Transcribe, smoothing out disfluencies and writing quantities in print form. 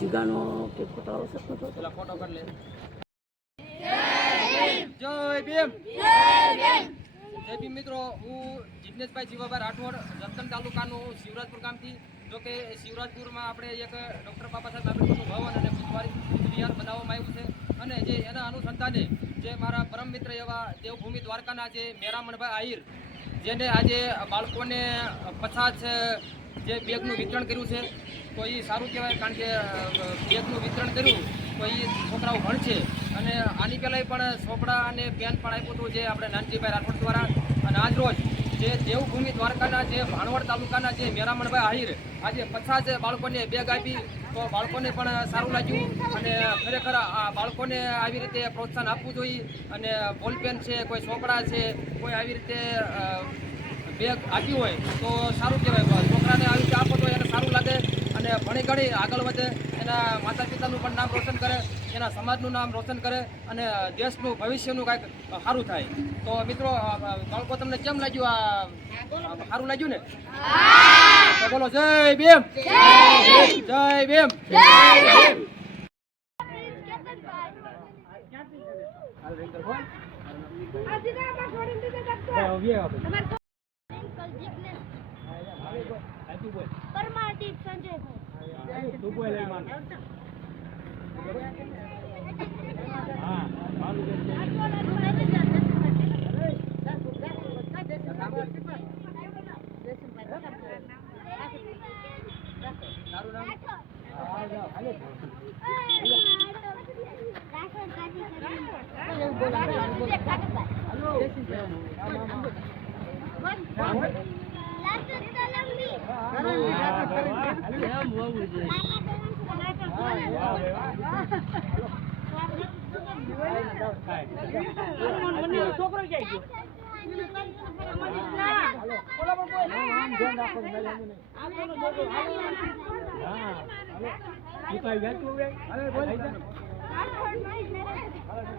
જીગાનો કે ફોટો આવશે તો પેલા ફોટો કરી લે. જય ભીમ. જય ભીમ મિત્રો, હું જિજ્ઞેશભાઈ જીવાભાઈ રાઠોડ, રતન તાલુકાનું શિવરાજપુર ગામથી. જો કે શિવરાજપુરમાં આપણે એક ડૉક્ટર બાબા સાહેબ આંબેડકરનું ભવન અને બુદ્ધ વિહાર બનાવવામાં આવ્યું છે. અને જે એના અનુસંધાને જે મારા પરમ મિત્ર એવા દેવભૂમિ દ્વારકાના જે મેરામણભાઈ આહિર, જેને આજે બાળકોને 50 જે બેગનું વિતરણ કર્યું છે, તો એ સારું કહેવાય. કારણ કે બેગનું વિતરણ કર્યું તો એ છોકરાઓ ભણશે. અને આની પહેલાં પણ ચોપડા અને પેન પણ આપ્યું હતું, જે આપણે નાનજીભાઈ રાઠોડ દ્વારા. અને આજ રોજ જે દેવભૂમિ દ્વારકાના જે ભાણવડ તાલુકાના જે મેરામણભાઈ આહિર આજે 50 બાળકોને બેગ આપી, તો બાળકોને પણ સારું લાગ્યું. અને ખરેખર આ બાળકોને આવી રીતે પ્રોત્સાહન આપવું જોઈએ. અને બોલપેન છે, કોઈ ચોપડા છે, કોઈ આવી રીતે બેગ આપ્યું હોય તો સારું કહેવાય. છોકરાને આવી રીતે આપો તો એને સારું લાગે અને ભણી ગણી આગળ વધે, એના માતા પિતાનું પણ નામ રોશન કરે, એના સમાજનું નામ રોશન કરે અને દેશનું ભવિષ્યનું કાંઈક સારું થાય. તો મિત્રો, બાળકો તમને કેમ લાગ્યું? આ સારું લાગ્યું ને? તો બોલો જય ભીમ. જય ભીમ. છોકરો